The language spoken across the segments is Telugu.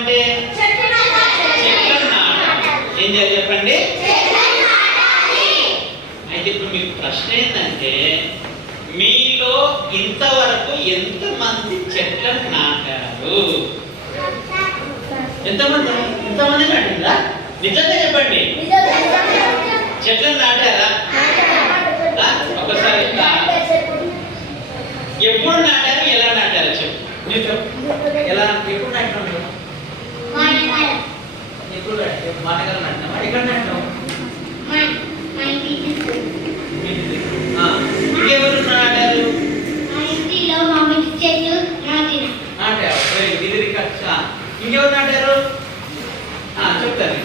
అంటే చెట్లను నాటాలి. ఏం చేయాలి చెప్పండి? అయితే ఇప్పుడు మీకు ప్రశ్న ఏంటంటే మీలో ఇంతవరకు ఎంతమంది చెట్లను నాటారు? ఎంతమంది నాటిందా? నిజంగా చెప్పండి. చెట్లను నాటారా? ఒకసారి ఎప్పుడు నాటారు, ఎలా నాటారు చెప్పు. నువ్వు చెప్పు. ఎలా ఎప్పుడు నాటినావు? ఎప్పుడు వానకాలం నాటినావా? ఎక్కడ నాటినావు? ఇంకెవరు నాటారు? నాటారు. ఇంకెవరు నాటారు చెప్తారు.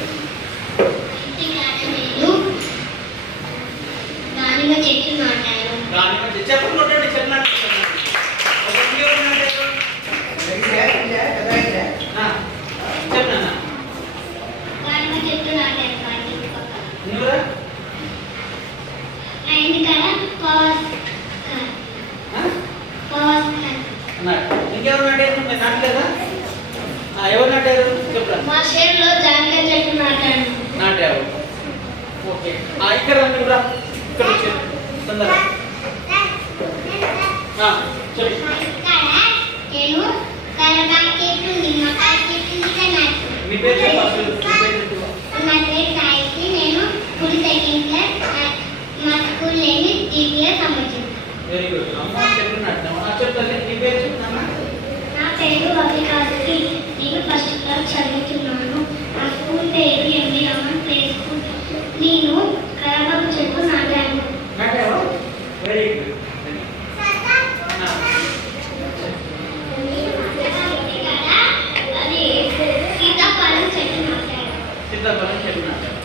చెప్పండి కొట్టండి. చెట్లు నాటుతున్నాను. ఇంకెవరు నాటారు? మీరు నాటలేదా? ఎవరు నాటారు చెప్పండి. మా షేర్లో జాంకాయ చెట్టు నాటారు. ఓకే. ఇక్కడ ఇక్కడ వచ్చారు తొందరగా చెప్పు. మీ పేరు చెప్పు. Very good. అమ్మ చెట్లు నాటినావా? చెప్తాను. నీ పేరు చెప్తానా? నా పేరు అభికారికి. నేను ఫస్ట్ క్లాస్ చదువుతున్నాను. నా స్కూల్ పేరు ఎంబీఆర్ ప్లే స్కూల్. నేను కరబాబు చెట్టు నాటాను. నాటావా? Very good. అది సీతాఫలం చెట్టు నాటాను. సీతాఫలం చెట్టు నాటారు.